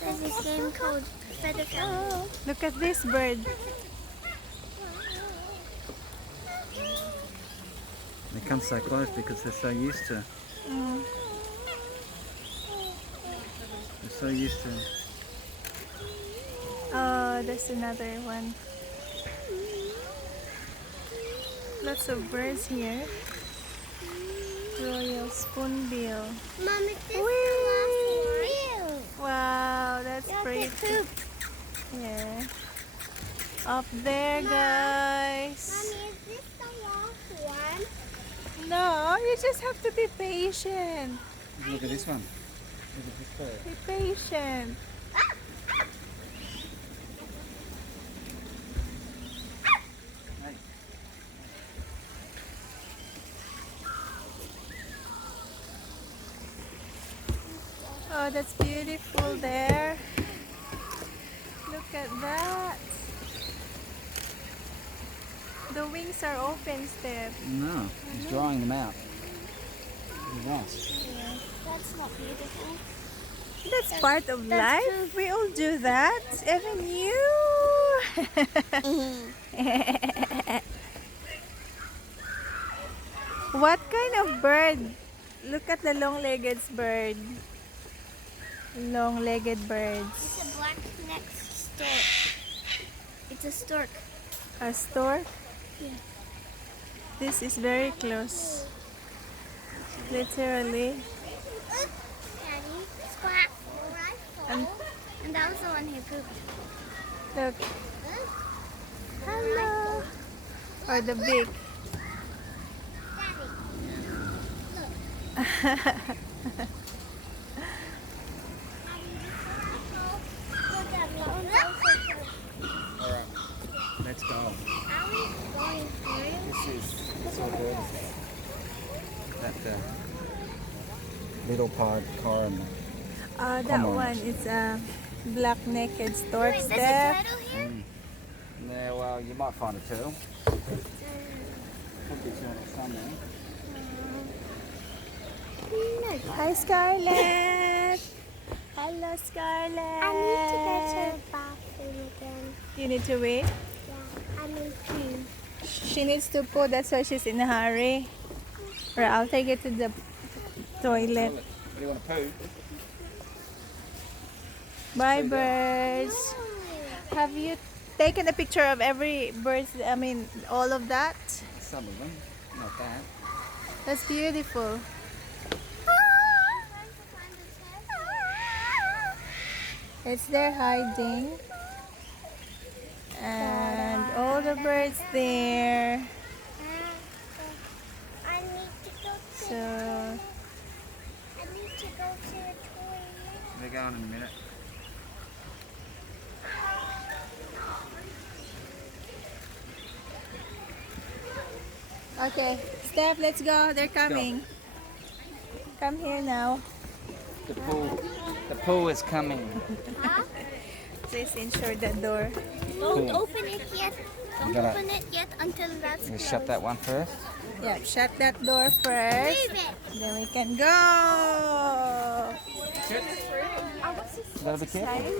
There's this game called Feather Family. Look at this bird. They come so close because they're so used to. They're so used to. Oh, there's another one. Lots of birds here. Royal spoonbill. Mom, is this the last one? Wow, that's Look, pretty. it pooped. Yeah. Up there, guys. Mommy, is this the last one? No, you just have to be patient. Look at this one. Look at this bird. Be patient. Hey. Oh, that's beautiful there. Look at that. The wings are open, Steph. No, he's drying them out. Yes. That's not beautiful. That's part of life. We all do that. Even you. What kind of bird? Look at the long-legged bird. Long-legged birds. It's a black-necked stork. It's a stork. A stork? Yeah. This is very close. Literally. Daddy, squawk. And And that was the one who pooped. look. Hello. Or the beak. Alright, let's go. This is what bird is that? That little pod coroner. That Come on. one is a black-necked stork, Wait, there's a Steph. turtle here? Yeah, well, you might find a turtle. Could be turtle somewhere. Hi, Scarlett. Hello, Scarlett. I need to go to the bathroom again. You need to wait. Yeah, I need to. She needs to poo. That's why she's in a hurry. Or I'll take it to the toilet. What do you want to poo? Bye, birds. Have you taken a picture of every bird? I mean, all of that? Some of them, not that. That's beautiful. It's there hiding. And all the birds there. I need to go to So, I need to go to the toilet. They're going in a minute. okay. Steph, let's go. They're coming. Come here now. The pool is coming. Huh? Please ensure the door. Don't Cool. open it yet. Don't gotta- open it yet until that's You closed. shut that one first. Yeah, shut that door first. Leave it. Then we can go. You gotta be careful.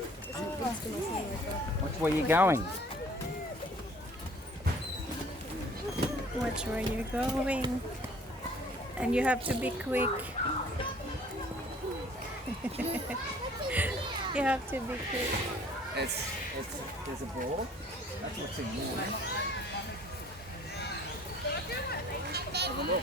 Which way are you going? Watch where you're going. And you have to be quick. You have to be quick. There's a ball. That's what's in there. Have a look.